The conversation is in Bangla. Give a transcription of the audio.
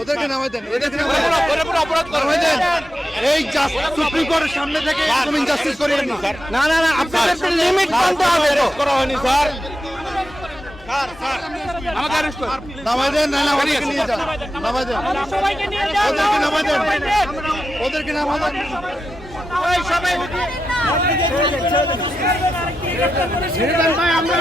ওদেরকে নামাই দেন, অপরাধ নামাই দেন। এই সুপ্রিম কোর্টের সামনে থেকে জাস্টিস করিয়েন না। না না না, আপনাদের লিমিট মানতে হবে তো। করা হয়নি স্যার। নামাই দেন, না না ওদেরকে নিয়ে যান, নামাই দেন, ওদেরকে নামাই দেন, ওদেরকে নামাই দেন। আমরা